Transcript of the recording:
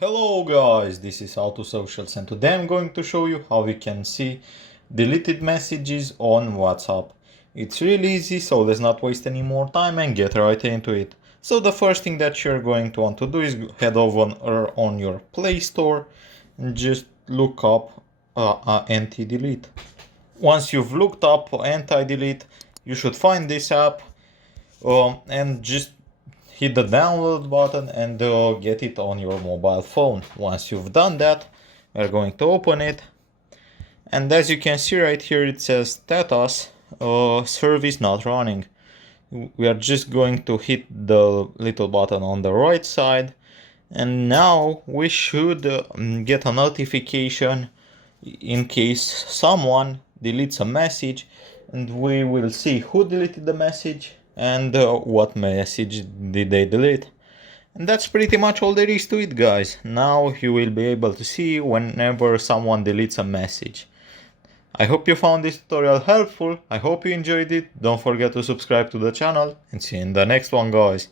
Hello guys, this is AutoSocials and today I'm going to show you how we can see deleted messages on WhatsApp. It's really easy, so let's not waste any more time and get right into it. So the first thing that you're going to want to do is head over on your Play Store and just look up anti-delete. Once you've looked up anti-delete, you should find this app and just hit the download button and get it on your mobile phone. Once you've done that, we're going to open it, and as you can see right here it says status service not running. We are just going to hit the little button on the right side, and now we should get a notification in case someone deletes a message, and we will see who deleted the message and what message did they delete. And that's pretty much all there is to it, guys. Now you will be able to see whenever someone deletes a message. I hope you found this tutorial helpful. I hope you enjoyed it. Don't forget to subscribe to the channel and see you in the next one, guys.